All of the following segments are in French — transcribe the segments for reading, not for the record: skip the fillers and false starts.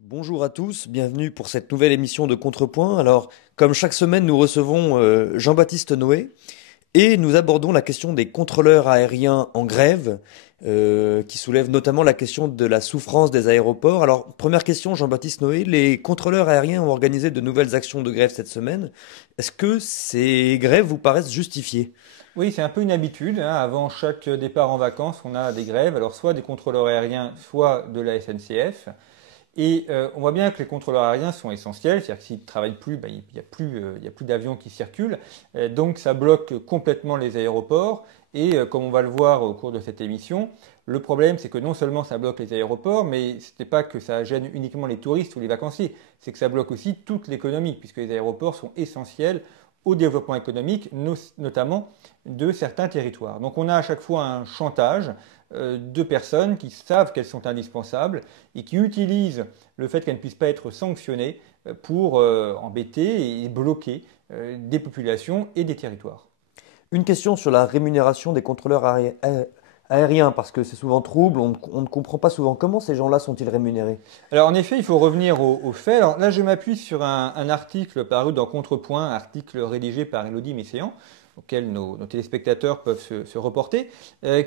Bonjour à tous, bienvenue pour cette nouvelle émission de Contrepoint. Alors, comme chaque semaine, nous recevons Jean-Baptiste Noé et nous abordons la question des contrôleurs aériens en grève, qui soulève notamment la question de la souffrance des aéroports. Alors, première question, Jean-Baptiste Noé, les contrôleurs aériens ont organisé de nouvelles actions de grève cette semaine. Est-ce que ces grèves vous paraissent justifiées? Oui, c'est un peu une habitude, hein. Avant chaque départ en vacances, on a des grèves, alors soit des contrôleurs aériens, soit de la SNCF. Et on voit bien que les contrôleurs aériens sont essentiels, c'est-à-dire que s'ils ne travaillent plus, ben, il y a plus d'avions qui circulent. Donc ça bloque complètement les aéroports. Et comme on va le voir au cours de cette émission, le problème c'est que non seulement ça bloque les aéroports, mais ce n'est pas que ça gêne uniquement les touristes ou les vacanciers, c'est que ça bloque aussi toute l'économie, puisque les aéroports sont essentiels au développement économique, notamment de certains territoires. Donc on a à chaque fois un chantage de personnes qui savent qu'elles sont indispensables et qui utilisent le fait qu'elles ne puissent pas être sanctionnées pour embêter et bloquer des populations et des territoires. Une question sur la rémunération des contrôleurs aériens, parce que c'est souvent trouble, on ne comprend pas souvent comment ces gens-là sont-ils rémunérés. Alors en effet, il faut revenir aux faits. Alors là, je m'appuie sur un article paru dans Contrepoint, un article rédigé par Élodie Messéan, auquel nos téléspectateurs peuvent se reporter,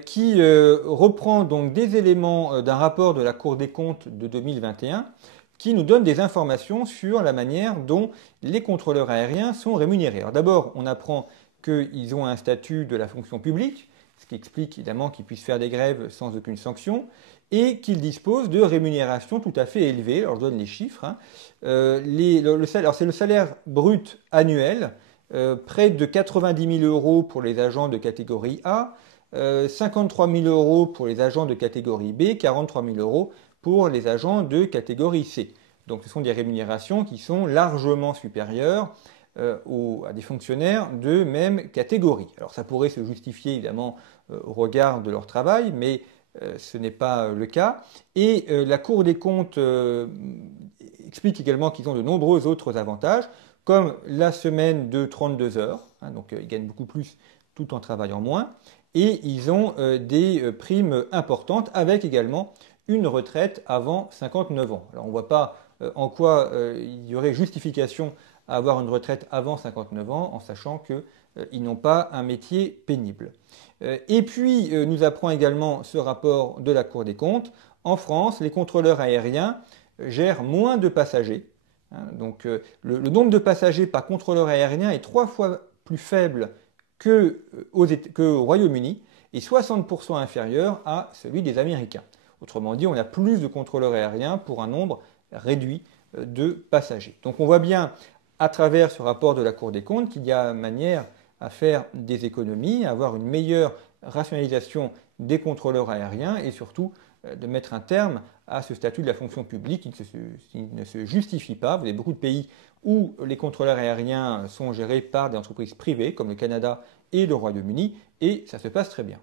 qui reprend donc des éléments d'un rapport de la Cour des comptes de 2021 qui nous donne des informations sur la manière dont les contrôleurs aériens sont rémunérés. Alors d'abord, on apprend qu'ils ont un statut de la fonction publique, ce qui explique évidemment qu'ils puissent faire des grèves sans aucune sanction, et qu'ils disposent de rémunérations tout à fait élevées. Alors je donne les chiffres, hein. Alors c'est le salaire brut annuel, près de 90 000 euros pour les agents de catégorie A, 53 000 euros pour les agents de catégorie B, 43 000 euros pour les agents de catégorie C. Donc ce sont des rémunérations qui sont largement supérieures à des fonctionnaires de même catégorie. Alors ça pourrait se justifier évidemment au regard de leur travail, mais ce n'est pas le cas. Et la Cour des comptes explique également qu'ils ont de nombreux autres avantages, comme la semaine de 32 heures, hein, donc ils gagnent beaucoup plus tout en travaillant moins, et ils ont des primes importantes avec également une retraite avant 59 ans. Alors on ne voit pas en quoi il y aurait justification à avoir une retraite avant 59 ans en sachant qu'ils n'ont pas un métier pénible. Et puis nous apprend également ce rapport de la Cour des comptes, en France, les contrôleurs aériens gèrent moins de passagers, hein. Donc le nombre de passagers par contrôleur aérien est 3 fois plus faible qu'au Royaume-Uni et 60% inférieur à celui des Américains. Autrement dit, on a plus de contrôleurs aériens pour un nombre réduit de passagers. Donc on voit bien à travers ce rapport de la Cour des comptes qu'il y a manière à faire des économies, à avoir une meilleure rationalisation des contrôleurs aériens et surtout de mettre un terme à ce statut de la fonction publique qui ne se justifie pas. Vous avez beaucoup de pays où les contrôleurs aériens sont gérés par des entreprises privées comme le Canada et le Royaume-Uni et ça se passe très bien.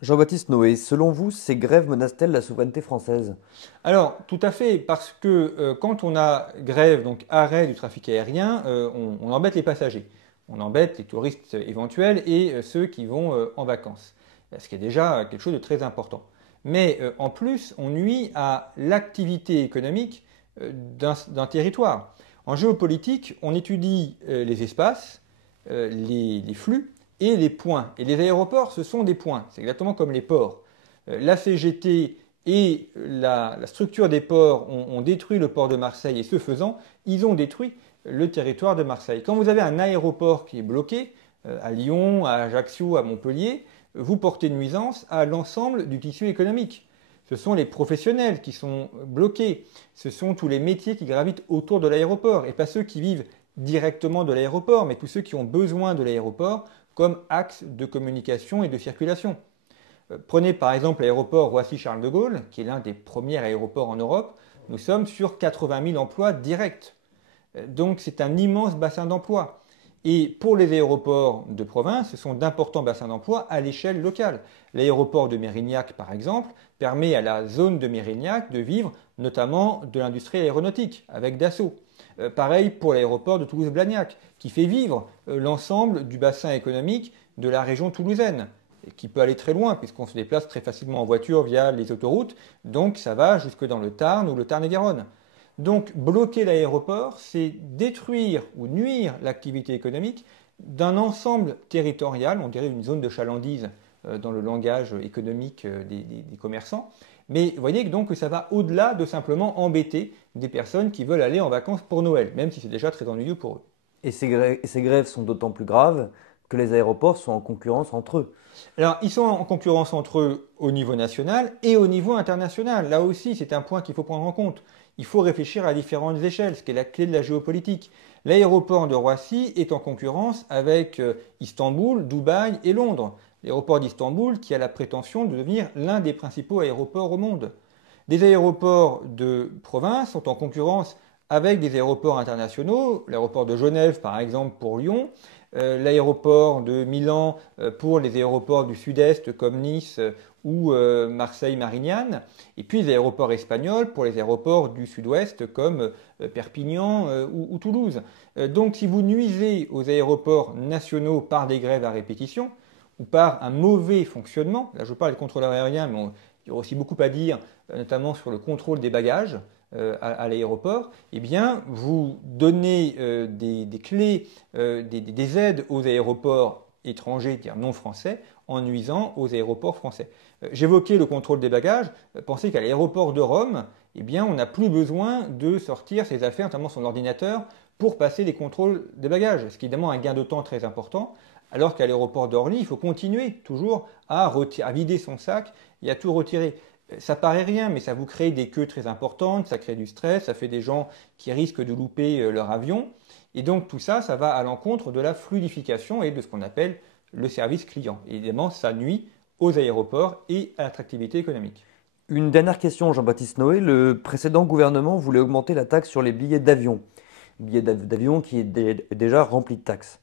Jean-Baptiste Noé, selon vous, ces grèves menacent-elles la souveraineté française? Alors, tout à fait, parce que quand on a grève, donc arrêt du trafic aérien, on embête les passagers, on embête les touristes éventuels et ceux qui vont en vacances, ce qui est déjà quelque chose de très important. Mais en plus, on nuit à l'activité économique d'un territoire. En géopolitique, on étudie les espaces, les flux et les points. Et les aéroports, ce sont des points, c'est exactement comme les ports. La CGT et la structure des ports ont détruit le port de Marseille et ce faisant, ils ont détruit le territoire de Marseille. Quand vous avez un aéroport qui est bloqué, à Lyon, à Ajaccio, à Montpellier, vous portez nuisance à l'ensemble du tissu économique. Ce sont les professionnels qui sont bloqués, ce sont tous les métiers qui gravitent autour de l'aéroport, et pas ceux qui vivent directement de l'aéroport, mais tous ceux qui ont besoin de l'aéroport comme axe de communication et de circulation. Prenez par exemple l'aéroport Roissy-Charles de Gaulle, qui est l'un des premiers aéroports en Europe. Nous sommes sur 80 000 emplois directs. Donc c'est un immense bassin d'emploi. Et pour les aéroports de province, ce sont d'importants bassins d'emploi à l'échelle locale. L'aéroport de Mérignac, par exemple, permet à la zone de Mérignac de vivre notamment de l'industrie aéronautique, avec Dassault. Pareil pour l'aéroport de Toulouse-Blagnac, qui fait vivre l'ensemble du bassin économique de la région toulousaine, qui peut aller très loin, puisqu'on se déplace très facilement en voiture via les autoroutes, donc ça va jusque dans le Tarn ou le Tarn-et-Garonne. Donc bloquer l'aéroport, c'est détruire ou nuire l'activité économique d'un ensemble territorial, on dirait une zone de chalandise dans le langage économique des commerçants. Mais vous voyez donc que ça va au-delà de simplement embêter des personnes qui veulent aller en vacances pour Noël, même si c'est déjà très ennuyeux pour eux. Et ces grèves sont d'autant plus graves que les aéroports sont en concurrence entre eux. Alors, ils sont en concurrence entre eux au niveau national et au niveau international. Là aussi, c'est un point qu'il faut prendre en compte. Il faut réfléchir à différentes échelles, ce qui est la clé de la géopolitique. L'aéroport de Roissy est en concurrence avec Istanbul, Dubaï et Londres. L'aéroport d'Istanbul qui a la prétention de devenir l'un des principaux aéroports au monde. Des aéroports de province sont en concurrence avec des aéroports internationaux, l'aéroport de Genève par exemple pour Lyon, l'aéroport de Milan pour les aéroports du sud-est comme Nice ou Marseille-Marignane, et puis les aéroports espagnols pour les aéroports du sud-ouest comme Perpignan ou Toulouse. Donc si vous nuisez aux aéroports nationaux par des grèves à répétition ou par un mauvais fonctionnement, là je parle des contrôleurs aériens, mais il y aura aussi beaucoup à dire, notamment sur le contrôle des bagages, à l'aéroport, eh bien, vous donnez des clés, des aides aux aéroports étrangers, dire non français, en nuisant aux aéroports français. J'évoquais le contrôle des bagages. Pensez qu'à l'aéroport de Rome, eh bien, on n'a plus besoin de sortir ses affaires, notamment son ordinateur, pour passer les contrôles des bagages, ce qui est évidemment un gain de temps très important, alors qu'à l'aéroport d'Orly, il faut continuer toujours à vider son sac et à tout retirer. Ça paraît rien, mais ça vous crée des queues très importantes, ça crée du stress, ça fait des gens qui risquent de louper leur avion. Et donc tout ça, ça va à l'encontre de la fluidification et de ce qu'on appelle le service client. Et évidemment, ça nuit aux aéroports et à l'attractivité économique. Une dernière question, Jean-Baptiste Noé. Le précédent gouvernement voulait augmenter la taxe sur les billets d'avion. Billet d'avion qui est déjà rempli de taxes.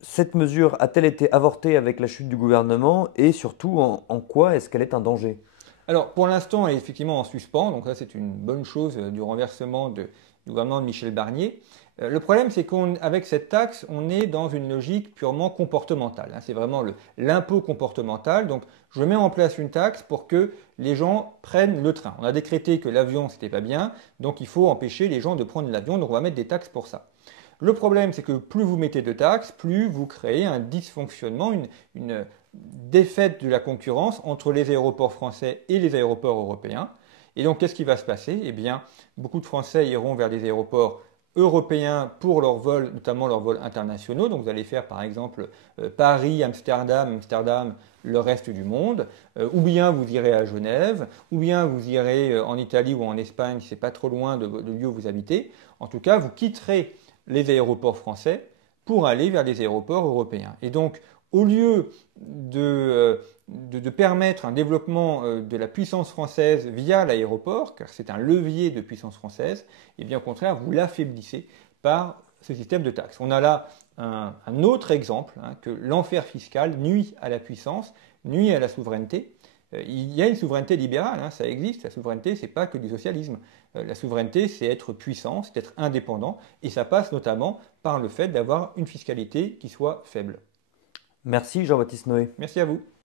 Cette mesure a-t-elle été avortée avec la chute du gouvernement et surtout en quoi est-ce qu'elle est un danger? Alors pour l'instant, elle est effectivement en suspens, donc ça c'est une bonne chose du renversement du gouvernement de Michel Barnier. Le problème c'est qu'avec cette taxe, on est dans une logique purement comportementale. C'est vraiment l'impôt comportemental. Donc je mets en place une taxe pour que les gens prennent le train. On a décrété que l'avion c'était pas bien, donc il faut empêcher les gens de prendre l'avion, donc on va mettre des taxes pour ça. Le problème, c'est que plus vous mettez de taxes, plus vous créez un dysfonctionnement, une défaite de la concurrence entre les aéroports français et les aéroports européens. Et donc, qu'est-ce qui va se passer? Eh bien, beaucoup de Français iront vers des aéroports européens pour leurs vols, notamment leurs vols internationaux. Donc, vous allez faire, par exemple, Paris, Amsterdam, Amsterdam, le reste du monde. Ou bien vous irez à Genève, ou bien vous irez en Italie ou en Espagne, si ce n'est pas trop loin de lieu où vous habitez. En tout cas, vous quitterez les aéroports français pour aller vers les aéroports européens. Et donc, au lieu de permettre un développement de la puissance française via l'aéroport, car c'est un levier de puissance française, et bien au contraire, vous l'affaiblissez par ce système de taxes. On a là un autre exemple, que l'enfer fiscal nuit à la puissance, nuit à la souveraineté. Il y a une souveraineté libérale, ça existe. La souveraineté, ce n'est pas que du socialisme. La souveraineté, c'est être puissant, c'est être indépendant, et ça passe notamment par le fait d'avoir une fiscalité qui soit faible. Merci Jean-Baptiste Noé. Merci à vous.